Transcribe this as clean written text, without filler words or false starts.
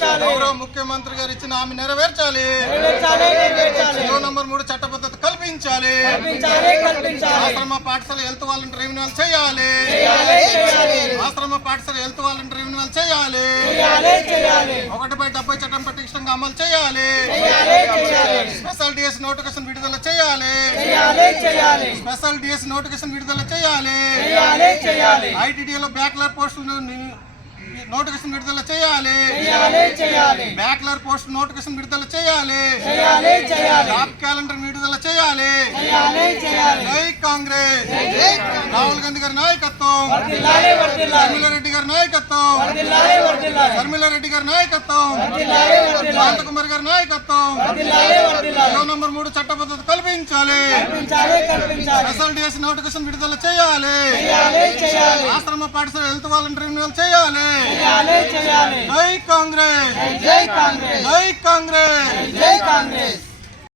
గౌరవ ముఖ్యమంత్రి గారు ఇచ్చిన హామీ నెరవేర్చాలి. జీవో నంబర్ 3 చట్టబద్ధత కల్పించాలి. ఆశ్రమ పాఠశాల హెల్త్ వాలంటీర్ రెన్యువల్ చేయాలి. ఆశ్రమ పాఠశాల హెల్త్ వాలంటీర్ రెన్యువల్ చేయాలి. 1/70 చట్టం పటిష్టంగా అమలు చేయాలి. స్పెషల్ డిఎస్ నోటిఫికేషన్ విడుదల చేయాలి. స్పెషల్ డిఎస్ నోటిఫికేషన్ విడుదల చేయాలి. ఐటీడీలో బ్యాక్లర్ పోస్టులు నోటిఫికేషన్ విడుదల చేయాలి. బ్యాక్లర్ పోస్ట్ నోటిఫికేషన్ విడుదల చేయాలి. జాబ్ క్యాలెండర్ విడుదల చేయాలి. జై కాంగ్రెస్. రాహుల్ గాంధీ గారి నాయకత్వం, శర్మిలారెడ్డి గారి నాయకత్వం, శర్మిలారెడ్డి గారి నాయకత్వం, శాంతకుమారి గారి నాయకత్వం. జీవో నంబర్ 3 చట్టబద్ధత కల్పించాలి. స్పెషల్ డిఎస్ నోటిఫికేషన్ విడుదల చేయాలి. ఆశ్రమ పాఠశాల హెల్త్ వాలంటీర్ రెన్యువల్ చేయాలి. జై కాంగ్రెస్. జై కాంగ్రెస్.